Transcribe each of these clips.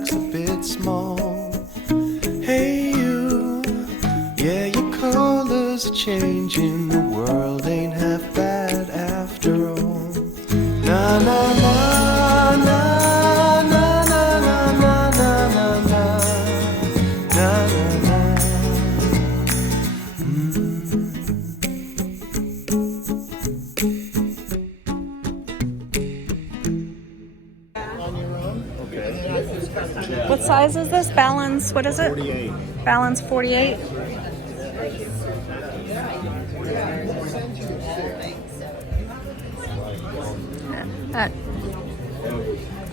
looks a bit small. Hey you, yeah, your colors are changing. The world ain't half bad after all. Na na na na na na na na na na na na na. What size is this? Balance, what is it? 48. Balance 48. That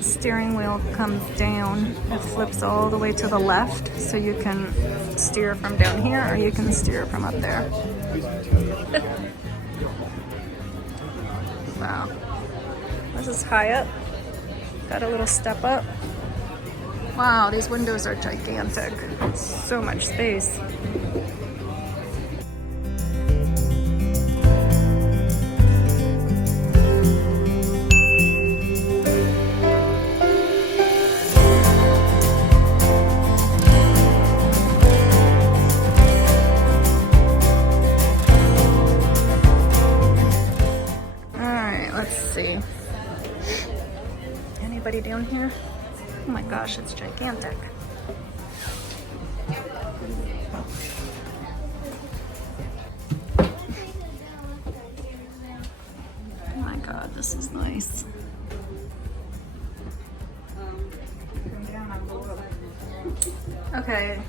steering wheel comes down. It flips all the way to the left, so you can steer from down here or you can steer from up there. Wow. This is high up. Got a little step up. Wow, these windows are gigantic. So much space. Alright, let's see. Anybody down here? Oh my gosh, it's gigantic. Oh my god, this is nice. Okay.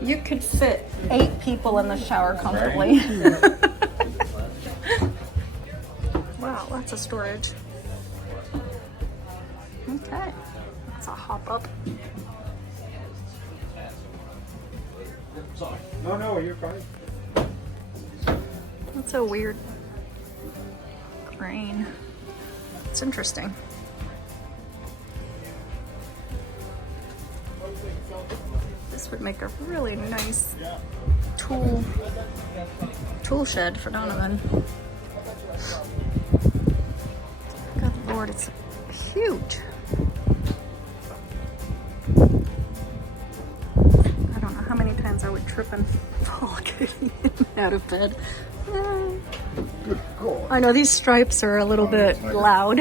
You could fit 8 people in the shower comfortably. Wow, lots of storage. Okay, that's a hop up. No, you're fine. That's a weird grain. It's interesting. This would make a really nice tool shed for Donovan. Good Lord, it's huge. I don't know how many times I would trip and fall getting out of bed. Good God. I know these stripes are a little bit loud.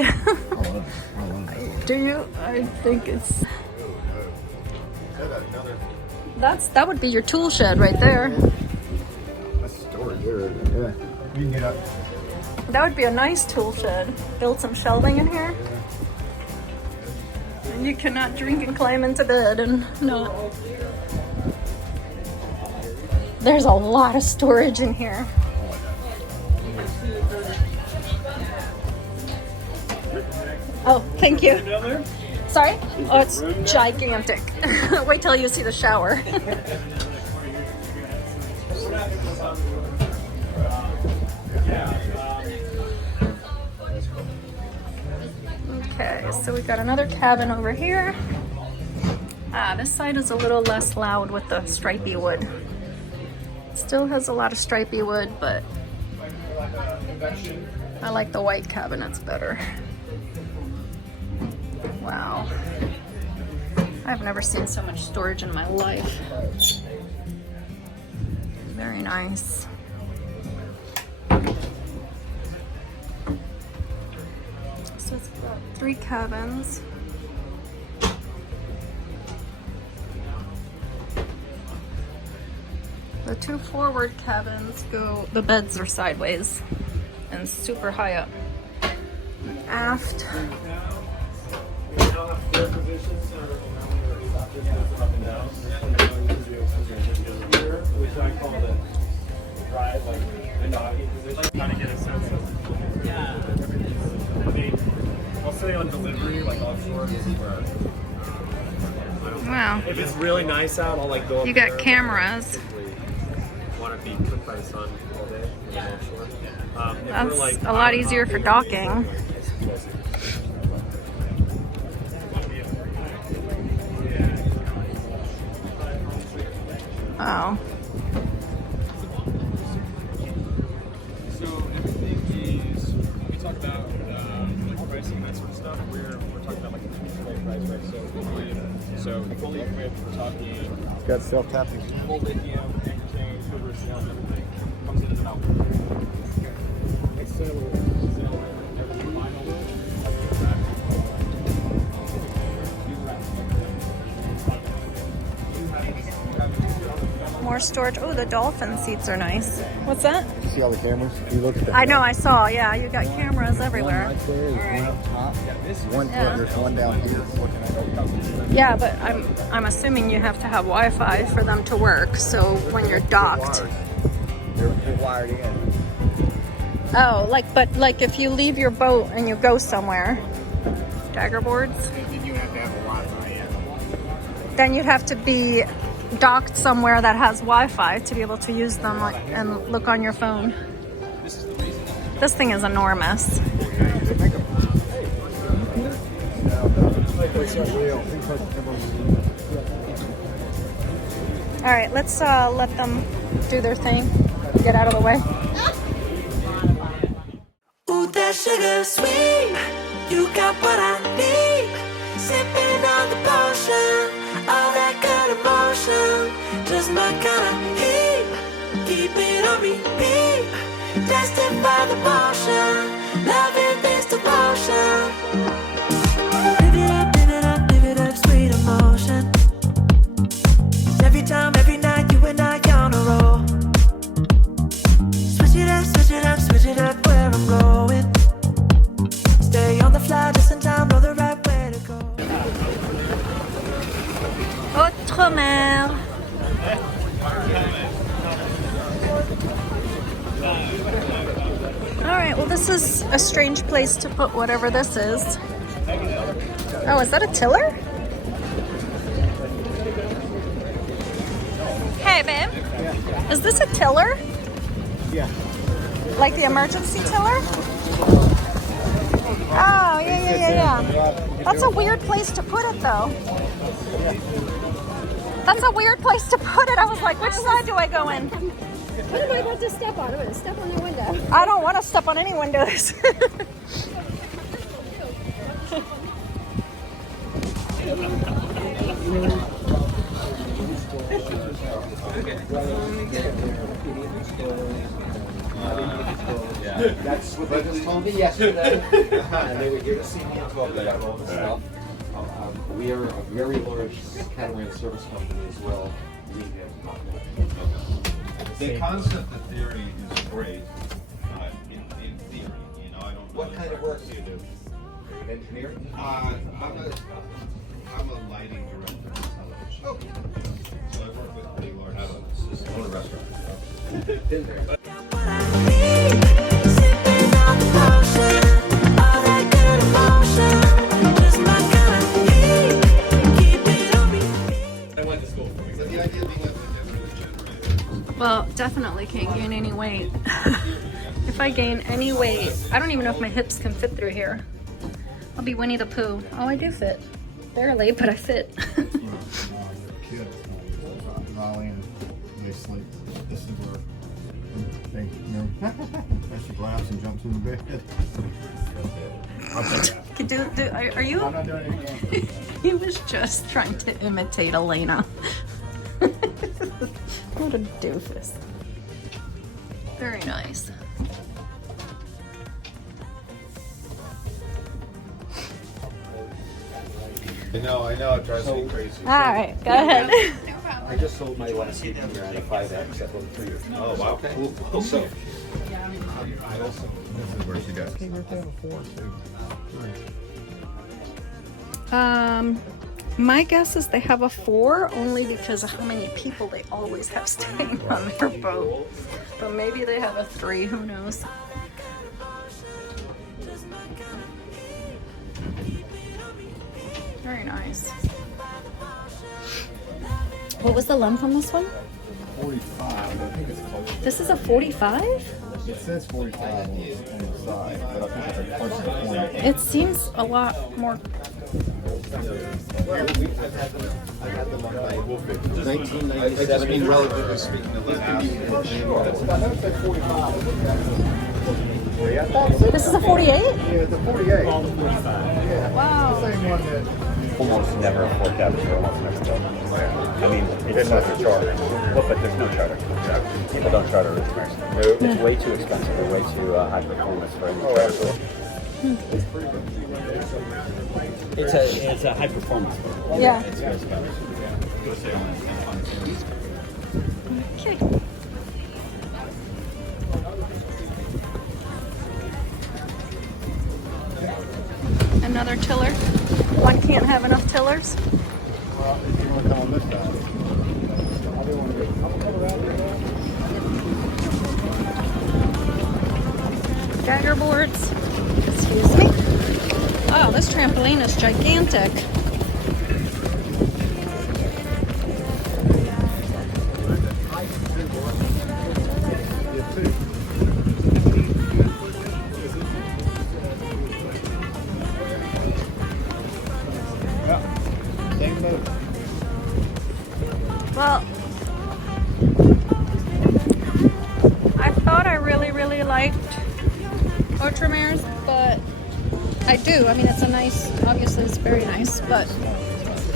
Do you? I think it's... That would be your tool shed right there. That's storage there. Yeah. You can get up. That would be a nice tool shed. Build some shelving in here. And you cannot drink and climb into bed and not. There's a lot of storage in here. Oh, thank you. Sorry? Oh, it's gigantic. Wait till you see the shower. Okay, so we got another cabin over here. This side is a little less loud with the stripey wood. Still has a lot of stripey wood, but I like the white cabinets better. Wow. I've never seen so much storage in my life. Very nice. So it's got 3 cabins. The 2 forward cabins the beds are sideways and super high up. Aft. Which I call the drive, like the doggy position, kind of get a sense of, I mean, I'll say on delivery, like offshore, this is where, Wow. if it's really nice out, I'll like go up You there. got cameras. Want to be cooked by the sun all day when I'm offshore. If That's we're, like, a lot easier for docking. Oh. So everything is, we talk about like pricing and that sort of stuff. So fully equipped, we're talking It's got self-tapping. full lithium, interchange, reverse everything. Comes in as an outlet. Next everything final. More storage. Oh, the dolphin seats are nice. What's that? You see all the cameras? You look at that. I know, I saw. Yeah, you got cameras One everywhere. right there, there's one up top. One, Yeah. there's one down here. Looking at it. Yeah, but I'm assuming you have to have Wi-Fi for them to work. So when you're docked. They're wired in. Oh, but if you leave your boat and you go somewhere, dagger boards, Then you have to have a Wi-Fi in. then you'd have to be docked somewhere that has Wi-Fi to be able to use them and look on your phone. This thing is enormous. All right, let's let them do their thing. Get out of the way. Ooh, that sugar sweet, you got what I need. Sipping on the potion, all that good emotion, just my kind of heat. Keep it on repeat, tested by the motion, loving this devotion. Live it up, sweet emotion. Every time, every night, you and I on a roll. Switch it up, switch it up, switch it up where I'm going. Stay on the fly just in time, know the right way to go. Outremer. All right, well, this is a strange place to put whatever this is. Oh, is that a tiller? Hey, babe. Yeah. Is this a tiller? Yeah. Like the emergency tiller? Oh, yeah. That's a weird place to put it, though. That's a weird place to put it. I was like, which side do I go in? What am I about to step on? I'm going to step on the window. I don't want to step on any windows. That's what they just told me yesterday, and they were here to see me and talk about all this stuff. We are a very large catamaran service company as well. The concept of theory is great, in theory, you know, I don't know. What kind of work do you do? Are you an engineer? I'm a lighting director on television. So I work with pretty large systems. Own a restaurant. Been there. What I need, sipping on the potion, all that good emotion, just my kind of heat. Keep it on repeat. I went to school. But the idea being able to generate generated. Well, definitely can't gain any weight. If I gain any weight, I don't even know if my hips can fit through here. I'll be Winnie the Pooh. Oh, I do fit. Barely, but I fit. Kids, Molly and they sleep. This is where they, you know, that's the glass and jumps in the bed. Are you? I'm not doing anything. He was just trying to imitate Elena. What a doofus. Very nice. I know, it drives me crazy. All right, go ahead. I just sold my last here at a 5X at 3 years. Oh, wow, okay. Cool. So, This is where she goes. Okay, right there before too. My guess is they have a 4 only because of how many people they always have staying on their boat. But maybe they have a 3, who knows? Very nice. What was the length on this one? 45, I think it's close. This is a 45? It says 45 on the side, but I think it's close to 40. It seems a lot more. I've had them on my 1997. I just mean relatively speaking, the This is a 48? Yeah, it's a 48. Yeah. Wow. It's the same one that almost never four cabins are almost never built. I mean, it's not a charter. Well, but there's no charter. People don't charter Outremer. It's way too expensive. They're way too high performance for any charter. It's a high performance boat. Yeah. It's very expensive. Okay. Another tiller. One can't have enough tillers. Well, if you want to come on this side, I do want to go. Dagger boards. Excuse me. Oh, this trampoline is gigantic. Same boat. Well, I thought I really liked Outremer's, but I do. I mean, it's a nice, obviously it's very nice, but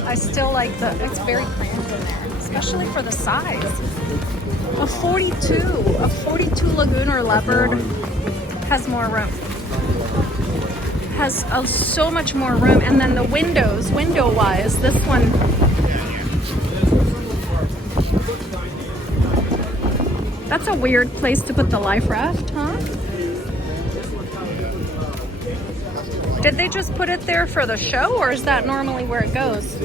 I still like it's very cramped in there, especially for the size. A 42 Lagooner Leopard has more room. Has so much more room, and then the windows, window-wise, this one. That's a weird place to put the life raft, huh? Did they just put it there for the show, or is that normally where it goes?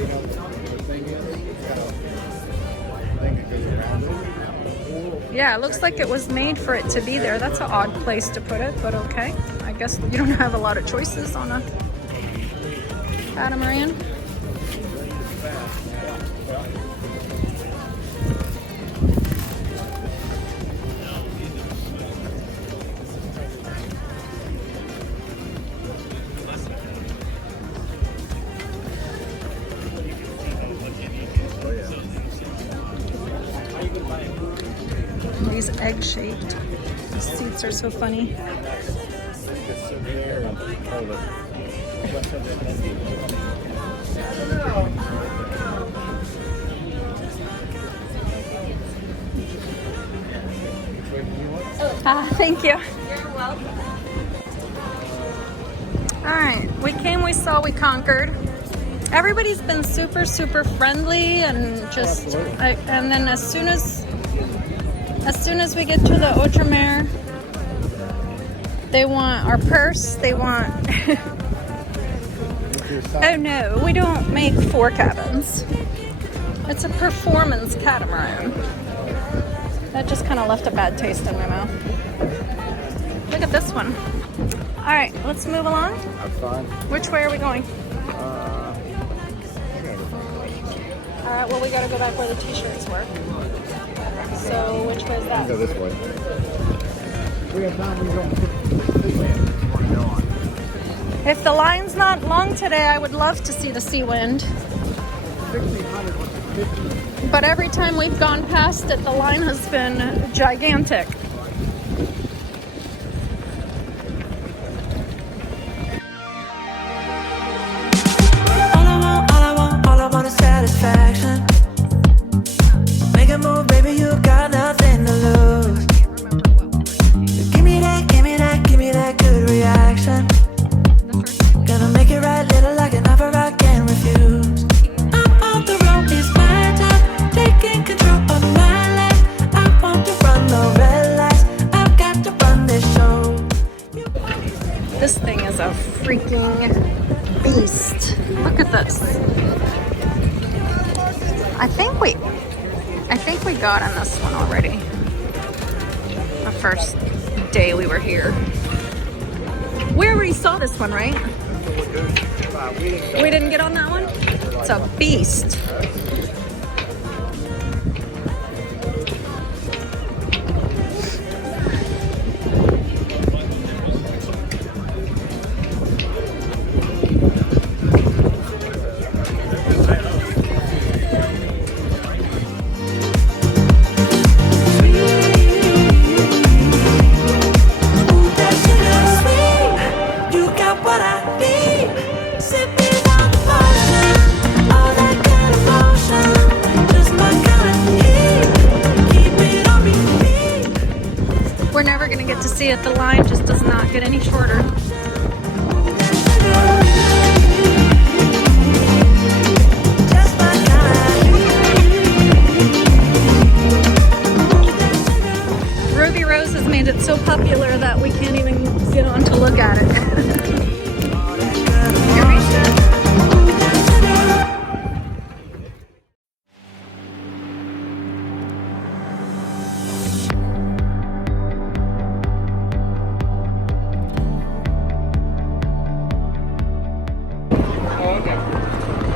Yeah, it looks like it was made for it to be there. That's an odd place to put it, but okay. I guess you don't have a lot of choices on a catamaran. These egg-shaped seats are so funny. Thank you. You're welcome. All right, we came, we saw, we conquered. Everybody's been super friendly, and just and then as soon as we get to the Outremer, they want our purse, they want oh no, we don't make 4 cabins. It's a performance catamaran. That just kind of left a bad taste in my mouth. Look at this one. All right, let's move along. That's fine. Which way are we going? All right, well, we gotta go back where the t-shirts were. So which way is that? Go this way. We have time to go. If the line's not long today, I would love to see the sea wind. 1600 was 50. But every time we've gone past it, the line has been gigantic. All I want is satisfaction. Make a move, baby, you got nothing to lose. Give me that good reaction. Gonna make it right, little like an offer I can't refuse. I'm on the road, it's my time, taking control of my life. I want to run the red lights, I've got to run this show. This thing is a freaking beast. Look at this. I think we got on this one already. The first day we were here. We already saw this one, right? We didn't get on that one? It's a beast. You got what I need, sipping on the potion. at the line just does not get any shorter. Ruby Rose has made it so popular that we can't even get on to look at it.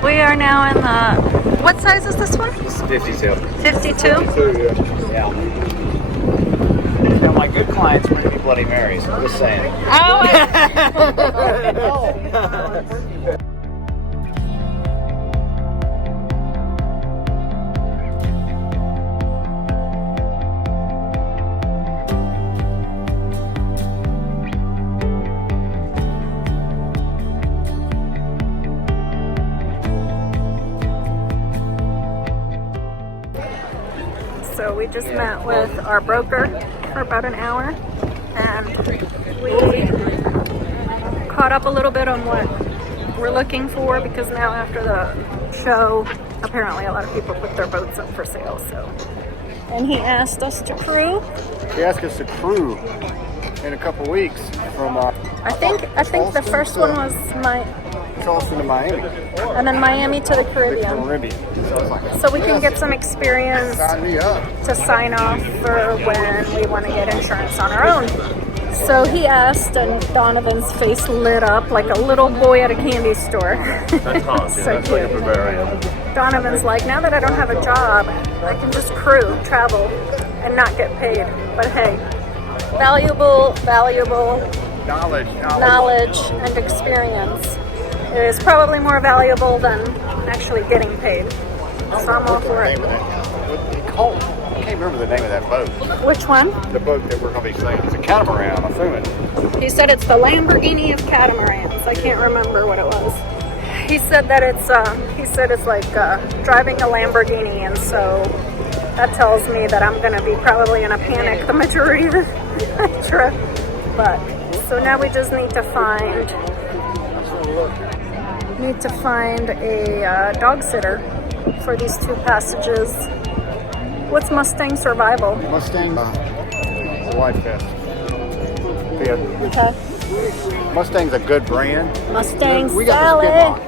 We are now in the, what size is this one? 52. 52? Yeah. You know, my good clients wouldn't be Bloody Marys. I'm just saying. Oh, so we just met with our broker for about an hour, and we caught up a little bit on what we're looking for, because now after the show, apparently a lot of people put their boats up for sale. So, and he asked us to crew. He asked us to crew in a couple weeks from I think the first one was Charleston to Miami. and then Miami to the Caribbean. So I was like, So we can get some experience sign me up. to sign off for when we want to get insurance on our own. So he asked, and Donovan's face lit up like a little boy at a candy store. So cute. Donovan's like, now that I don't have a job, I can just crew, travel, and not get paid. But hey, valuable knowledge and experience is probably more valuable than actually getting paid. So I'm all for it. I can't remember the name of that boat. Which one? The boat that we're going to be saying. It's a catamaran, I'm assuming. He said it's the Lamborghini of catamarans. I can't remember what it was. He said that it's like driving a Lamborghini, and so that tells me that I'm going to be probably in a panic the majority of the trip. But so now we just need to find a dog sitter for these 2 passages. What's Mustang Survival? Mustang Life Vest. Yeah. Okay. Mustang's a good brand. Mustang We got this good Sally.